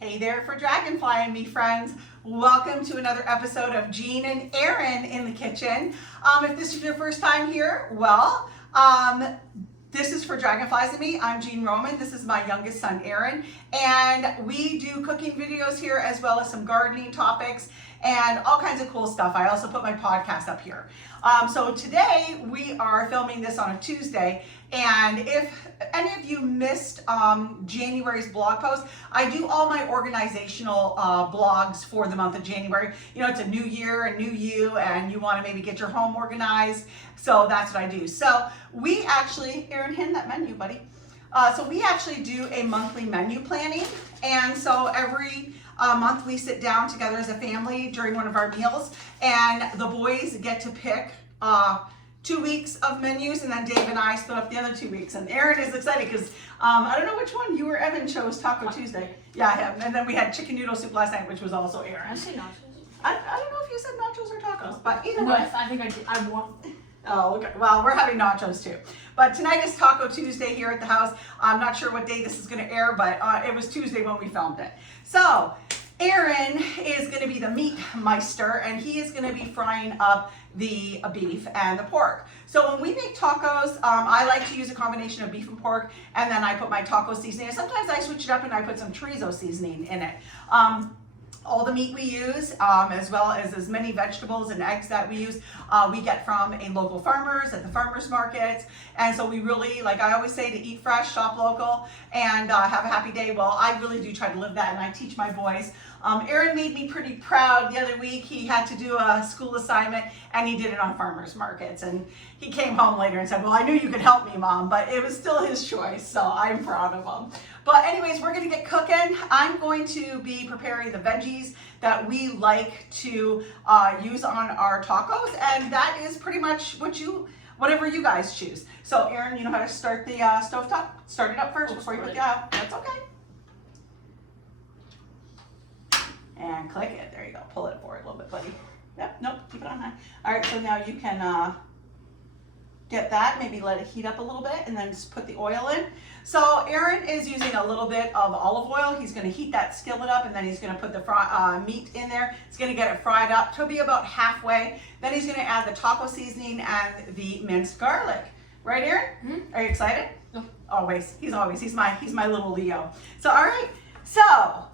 Hey there for Dragonfly and me friends. Welcome to another episode of Jean and Erin in the kitchen. If this is your first time here, well, this is for Dragonflies and me. I'm Jean Roman. This is my youngest son, Erin. And we do cooking videos here as well as some gardening topics and all kinds of cool stuff. I also put my podcast up here. So today we are filming this on a Tuesday. And if any of you missed January's blog post, I do all my organizational blogs for the month of January. You know, it's a new year, a new you, and you want to maybe get your home organized. So that's what I do. So we actually, Erin, hand that menu, buddy. So we actually do a monthly menu planning. And so every month we sit down together as a family during one of our meals, and the boys get to pick 2 weeks of menus, and then Dave and I split up the other 2 weeks. And Erin is excited because I don't know which one you or Evan chose Taco Tuesday. Yeah, him. And then we had chicken noodle soup last night, which was also Erin. I say nachos. I don't know if you said nachos or tacos, but either No, way. I think I did. I want. Oh, okay. Well, we're having nachos too. But tonight is Taco Tuesday here at the house. I'm not sure what day this is going to air, but it was Tuesday when we filmed it. So Erin is going to be the meat meister, and he is going to be frying up the beef and the pork. So when we make tacos, I like to use a combination of beef and pork, and then I put my taco seasoning. Sometimes I switch it up and I put some chorizo seasoning in it. All the meat we use, as well as many vegetables and eggs that we use, we get from a local farmers at the farmers markets. And so we really, like I always say, to eat fresh, shop local, and have a happy day. Well, I really do try to live that, and I teach my boys. Erin made me pretty proud the other week. He had to do a school assignment, and he did it on farmers markets. And he came home later and said, well, I knew you could help me, Mom, but it was still his choice, so I'm proud of him. But anyways, we're gonna get cooking. I'm going to be preparing the veggies that we like to use on our tacos, and that is pretty much whatever you guys choose. So Erin, you know how to start the stovetop? Start it up first before you put the out. That's okay. And click it. There you go. Pull it forward a little bit, buddy. Yep. Nope. Keep it on high. All right. So now you can get that. Maybe let it heat up a little bit, and then just put the oil in. So Erin is using a little bit of olive oil. He's going to heat that skillet up, and then he's going to put the meat in there. He's going to get it fried up to be about halfway. Then he's going to add the taco seasoning and the minced garlic. Right, Erin? Mm-hmm. Are you excited? No. Always. He's my little Leo. So all right. So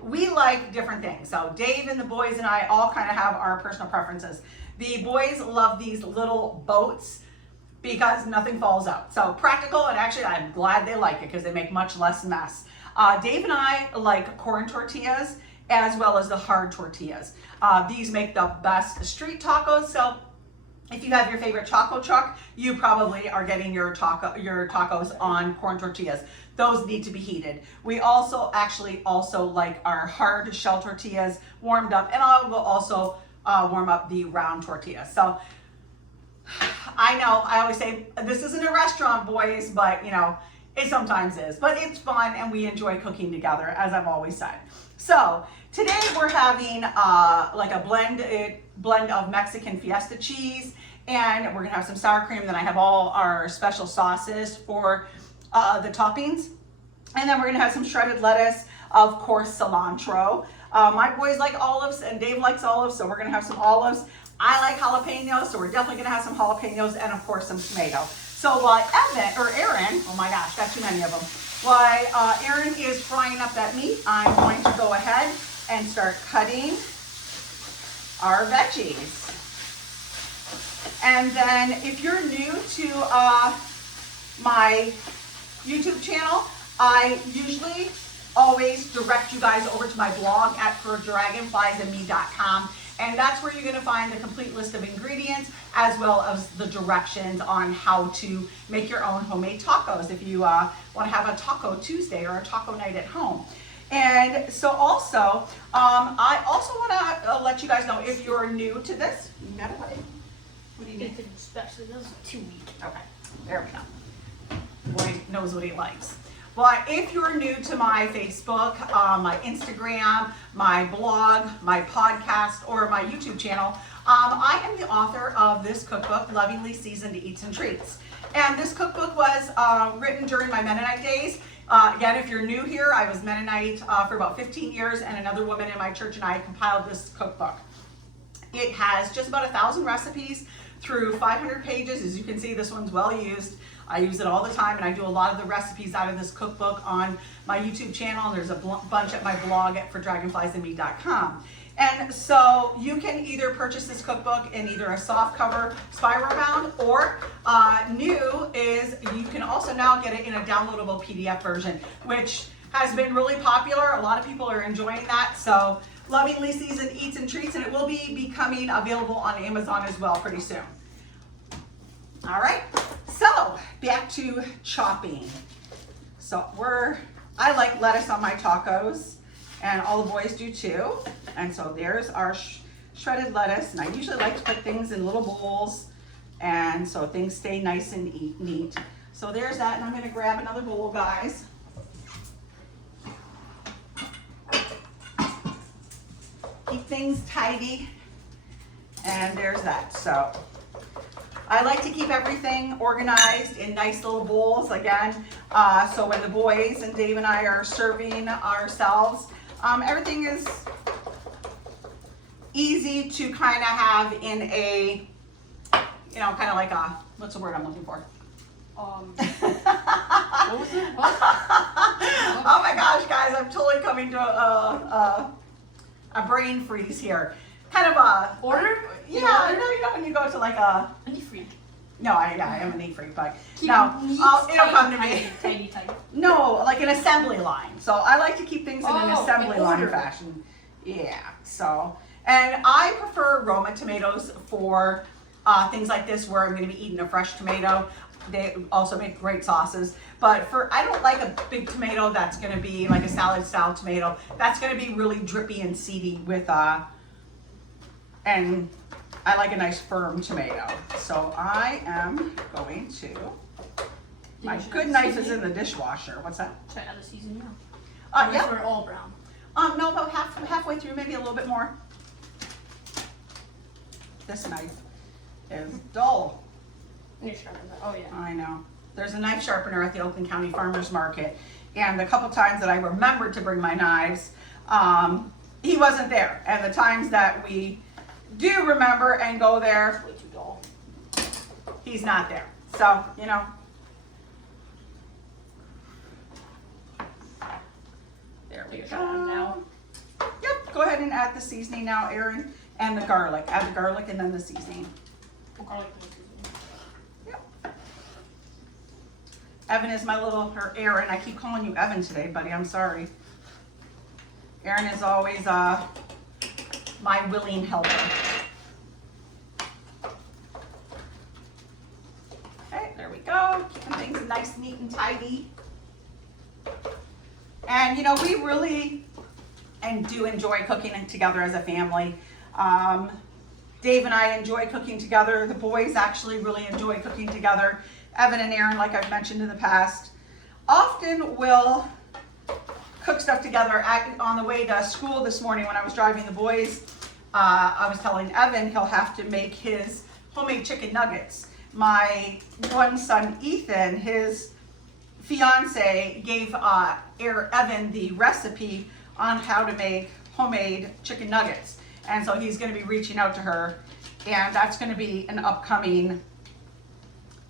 we like different things. So Dave and the boys and I all kind of have our personal preferences. The boys love these little boats because nothing falls out. So practical, and actually I'm glad they like it because they make much less mess. Dave and I like corn tortillas as well as the hard tortillas. These make the best street tacos. So if you have your favorite taco truck, you probably are getting your tacos on corn tortillas. Those need to be heated. We also like our hard shell tortillas warmed up, and I will also warm up the round tortillas. So I know I always say this isn't a restaurant, boys, but you know, it sometimes is. But it's fun, and we enjoy cooking together, as I've always said. So today we're having like a blend of Mexican fiesta cheese, and we're gonna have some sour cream. Then I have all our special sauces for the toppings, and then we're gonna have some shredded lettuce, of course cilantro. My boys like olives, and Dave likes olives, so we're gonna have some olives. I like jalapenos, so we're definitely gonna have some jalapenos, and of course some tomato. So while Erin, oh my gosh, got too many of them. While Erin is frying up that meat, I'm going to go ahead and start cutting our veggies. And then if you're new to my YouTube channel, I usually always direct you guys over to my blog at fordragonfliesandme.com, and that's where you're going to find the complete list of ingredients as well as the directions on how to make your own homemade tacos if you want to have a Taco Tuesday or a taco night at home. And so also, I also want to let you guys know, if you're new to this, you got it, buddy? What do you need? Anything special. This is 2 weeks. Okay, there we go. Boy knows what he likes. Well, if you're new to my Facebook, my Instagram, my blog, my podcast, or my YouTube channel, I am the author of this cookbook, Lovingly Seasoned Eats and Treats. And this cookbook was written during my Mennonite days. Again, if you're new here, I was Mennonite for about 15 years, and another woman in my church and I compiled this cookbook. It has just about 1,000 recipes through 500 pages. As you can see, this one's well used. I use it all the time, and I do a lot of the recipes out of this cookbook on my YouTube channel. There's a bunch at my blog at fordragonfliesandme.com. And so you can either purchase this cookbook in either a soft cover spiral bound, or new is you can also now get it in a downloadable PDF version, which has been really popular. A lot of people are enjoying that. So Lovingly Seasoned Eats and Treats, and it will be becoming available on Amazon as well pretty soon. All right, so back to chopping. So I like lettuce on my tacos, and all the boys do too. And so there's our shredded lettuce, and I usually like to put things in little bowls, and so things stay nice and neat. So there's that, and I'm gonna grab another bowl, guys. Keep things tidy, and there's that. So I like to keep everything organized in nice little bowls again, so when the boys and Dave and I are serving ourselves, everything is easy to kind of have in a, you know, kind of like a, what's the word I'm looking for? What was it? What? Oh my gosh, guys, I'm totally coming to a brain freeze here. Kind of a Order? Yeah, you know when you go to like a Neat freak. no, I am a neat freak, but Keep no, neat, it'll come to me. Tiny. No, like an assembly line. So I like to keep things in an assembly in line order. fashion. Yeah. So, and I prefer Roma tomatoes for things like this where I'm going to be eating a fresh tomato. They also make great sauces, but I don't like a big tomato that's going to be like a salad style tomato. That's going to be really drippy and seedy with and I like a nice firm tomato. So I am going to, my good knife is in the dishwasher. What's that? Should I add the seasoning now? Yeah. For all brown. No, about halfway through, maybe a little bit more. This knife is dull. You're sharpening that. Oh yeah. I know. There's a knife sharpener at the Oakland County Farmers Market, and the couple times that I remembered to bring my knives, he wasn't there. And the times that we do remember and go there, Way too dull. he's not there. So, you know. There we Take a shot on now. Yep, go ahead and add the seasoning now, Erin, and the garlic. Add the garlic and then the seasoning. Garlic. Yep. Evan is my little, or Erin, I keep calling you Evan today, buddy, I'm sorry. Erin is always my willing helper. Okay, there we go. Keeping things nice, neat, and tidy. And you know, we really do enjoy cooking together as a family. Dave and I enjoy cooking together. The boys actually really enjoy cooking together. Evan and Erin, like I've mentioned in the past, often will cook stuff together. On the way to school this morning when I was driving the boys, I was telling Evan he'll have to make his homemade chicken nuggets. My one son, Ethan, his fiance gave Evan the recipe on how to make homemade chicken nuggets. And so he's going to be reaching out to her, and that's going to be an upcoming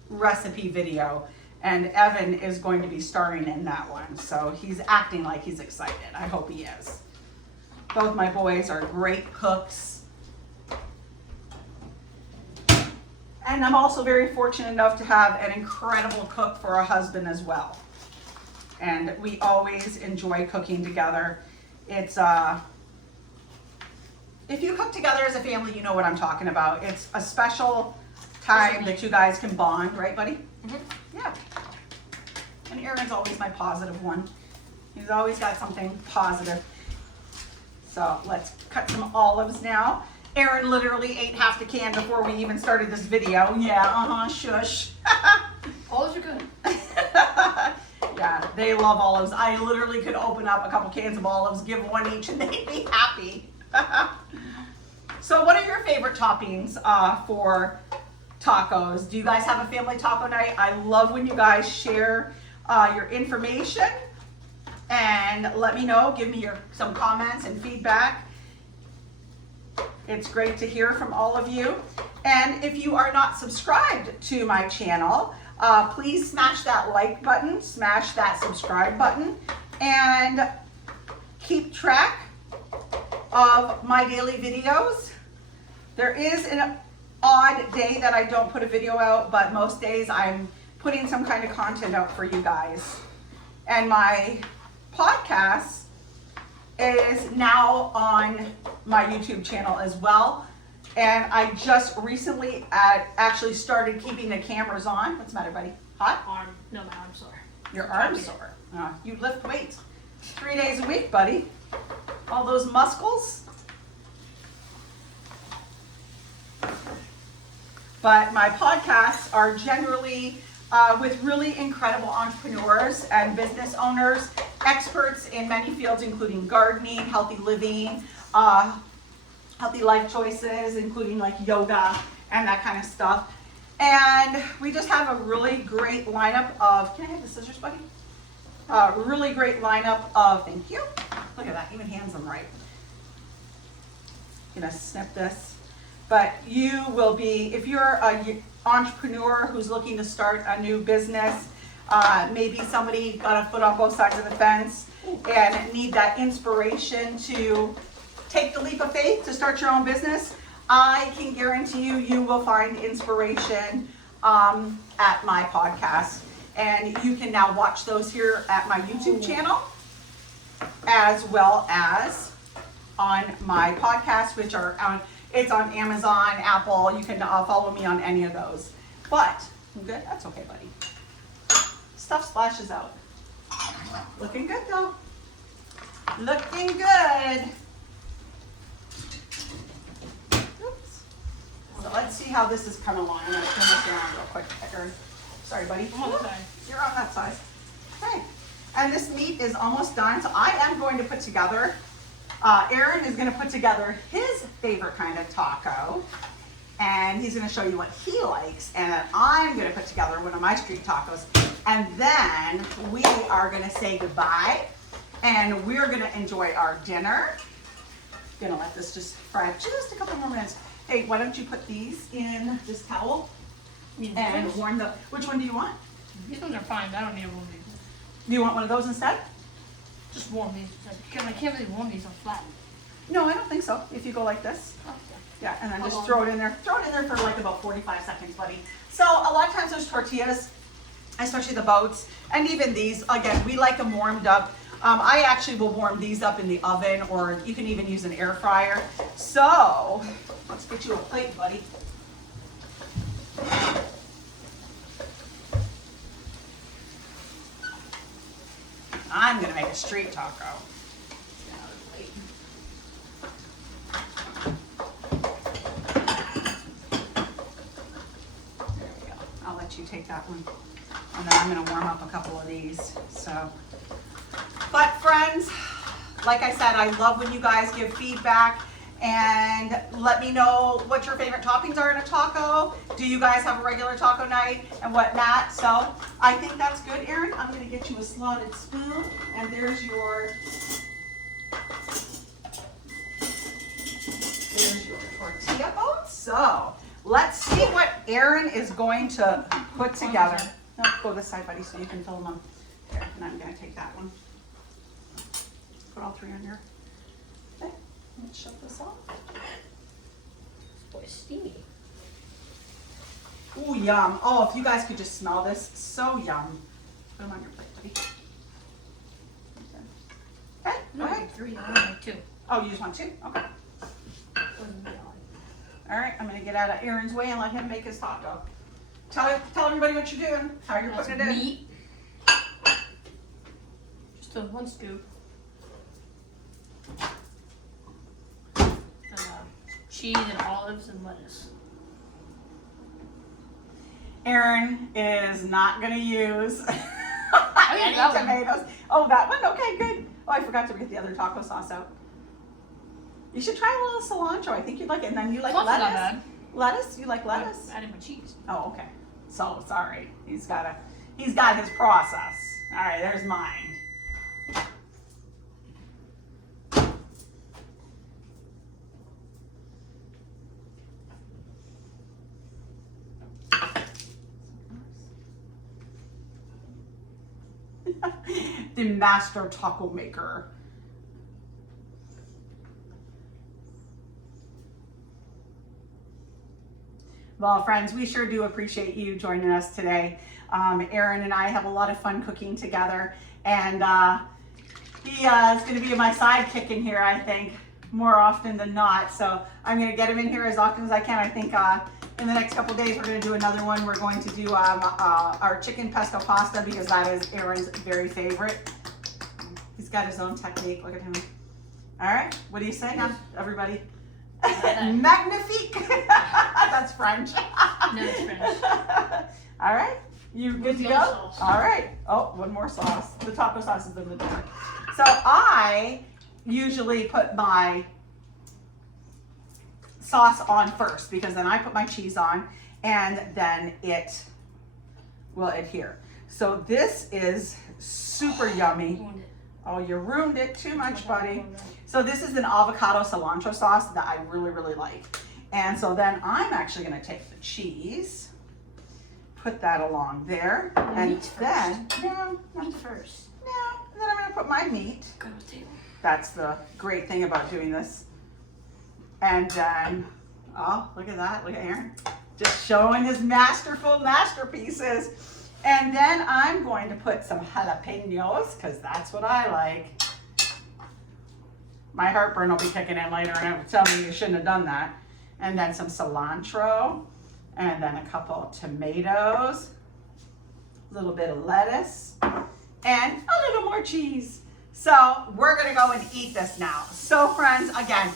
recipe video. And Evan is going to be starring in that one. So he's acting like he's excited. I hope he is. Both my boys are great cooks. And I'm also very fortunate enough to have an incredible cook for a husband as well. And we always enjoy cooking together. It's if you cook together as a family, you know what I'm talking about. It's a special time that you guys can bond, right, buddy? Mm-hmm. Yeah. And Aaron's always my positive one. He's always got something positive. So let's cut some olives now. Aaron literally ate half the can before we even started this video. Yeah, shush. Olives are good. Yeah, they love olives. I literally could open up a couple cans of olives, give one each, and they'd be happy. So what are your favorite toppings for tacos? Do you guys have a family taco night? I love when you guys share your information and let me know. Give me some comments and feedback. It's great to hear from all of you. And if you are not subscribed to my channel, please smash that like button, smash that subscribe button, and keep track of my daily videos. There is an odd day that I don't put a video out, but most days I'm putting some kind of content out for you guys. And my podcast is now on my YouTube channel as well. And I just recently actually started keeping the cameras on. What's the matter, buddy? Hot? No, my arm's sore. Your arm's sore. You lift weights 3 days a week, buddy. All those muscles. But my podcasts are generally with really incredible entrepreneurs and business owners, experts in many fields, including gardening, healthy living, healthy life choices, including like yoga and that kind of stuff. And we just have a really great lineup of, can I have the scissors, buddy? Really great lineup of, thank you. Look at that, even hands them right. Gonna snip this. But you will be, if you're an entrepreneur who's looking to start a new business, maybe somebody got a foot on both sides of the fence and need that inspiration to take the leap of faith to start your own business, I can guarantee you will find inspiration at my podcast. And you can now watch those here at my YouTube channel, as well as on my podcast, which are on, it's on Amazon, Apple. You can follow me on any of those. But, you good? That's okay, buddy. Stuff splashes out. Looking good, though. Looking good. Oops. So let's see how this is coming along. I'm going to turn this around real quick. Sorry, buddy. I'm on the side. You're on that side. Okay. And this meat is almost done, so I am going to put together, Aaron is going to put together his favorite kind of taco, and he's going to show you what he likes, and then I'm going to put together one of my street tacos, and then we are going to say goodbye, and we're going to enjoy our dinner. Going to let this just fry just a couple more minutes. Hey, why don't you put these in this towel and warm the, which one do you want? These ones are fine. I don't need to warm these. Do you want one of those instead? Just warm these. I can't really warm these on flat. No, I don't think so. If you go like this. Okay. Yeah, and then just throw it in there. Throw it in there for like about 45 seconds, buddy. So a lot of times those tortillas, especially the boats, and even these, again, we like them warmed up. I actually will warm these up in the oven, or you can even use an air fryer. So let's get you a plate, buddy. I'm gonna make a street taco. There we go. I'll let you take that one. And then I'm gonna warm up a couple of these, so. But friends, like I said, I love when you guys give feedback and let me know what your favorite toppings are in a taco. Do you guys have a regular taco night and whatnot? So I think that's good, Aaron. I'm gonna get you a slotted spoon, and there's your tortilla boat. So let's see what Aaron is going to put together. No, go this side, buddy, so you can fill them up. There, and I'm gonna take that one. Put all three on here. Okay, let's shut this off. Boy, it's steamy. Ooh, yum. Oh, if you guys could just smell this, so yum. Put them on your plate, buddy. Okay, go No, ahead. 3. I only need 2. Oh, you just want two? Okay. All right, I'm gonna get out of Aaron's way and let him make his taco. Tell everybody what you're doing, how you're putting it in. Meat. Just a 1 scoop. And, cheese and olives and lettuce. Aaron is not gonna use any that one. tomatoes. Oh, that one? Okay, good. Oh, I forgot to get the other taco sauce out. You should try a little cilantro. I think you'd like it. And then you like Cilantron's not lettuce? bad. Lettuce? You like lettuce? Adding my cheese. Oh, okay. So sorry. He's got his process. All right, there's mine. the master taco maker. Well, friends, we sure do appreciate you joining us today. Aaron and I have a lot of fun cooking together, and he is going to be my sidekick in here, I think, more often than not. So I'm going to get him in here as often as I can. I think in the next couple days we're going to do another one. We're going to do our chicken pesto pasta because that is Aaron's very favorite. He's got his own technique. Look at him. All right, what do you say now, everybody? Magnifique. That's French. No, it's French. All right, you good to go? Sauce. All right. Oh, one more sauce. The taco sauce is in the jar. So I usually put my sauce on first because then I put my cheese on and then it will adhere. So this is super yummy. Oh, you ruined it too much, buddy. So this is an avocado cilantro sauce that I really, really like. And so then I'm actually going to take the cheese, put that along there, and then Meat first. and then I'm going to put my meat. Go to the table. That's the great thing about doing this. And then, oh, look at that. Look at Aaron. Just showing his masterful masterpieces. And then I'm going to put some jalapenos because that's what I like. My heartburn will be kicking in later and it will tell me you shouldn't have done that. And then some cilantro, and then a couple of tomatoes, a little bit of lettuce, and a little more cheese. So we're gonna go and eat this now. So friends, again,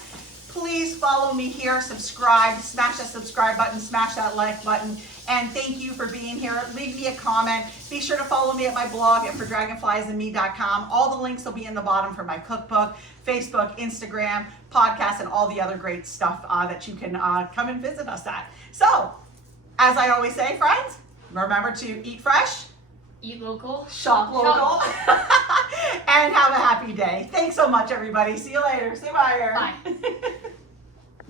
please follow me here, subscribe, smash that subscribe button, smash that like button, and thank you for being here. Leave me a comment. Be sure to follow me at my blog at fordragonfliesandme.com. All the links will be in the bottom for my cookbook, Facebook, Instagram, podcast, and all the other great stuff that you can come and visit us at. So, as I always say, friends, remember to eat fresh, Eat local. shop local, and have a happy day. Thanks so much, everybody. See you later. Say bye, Aaron. Bye.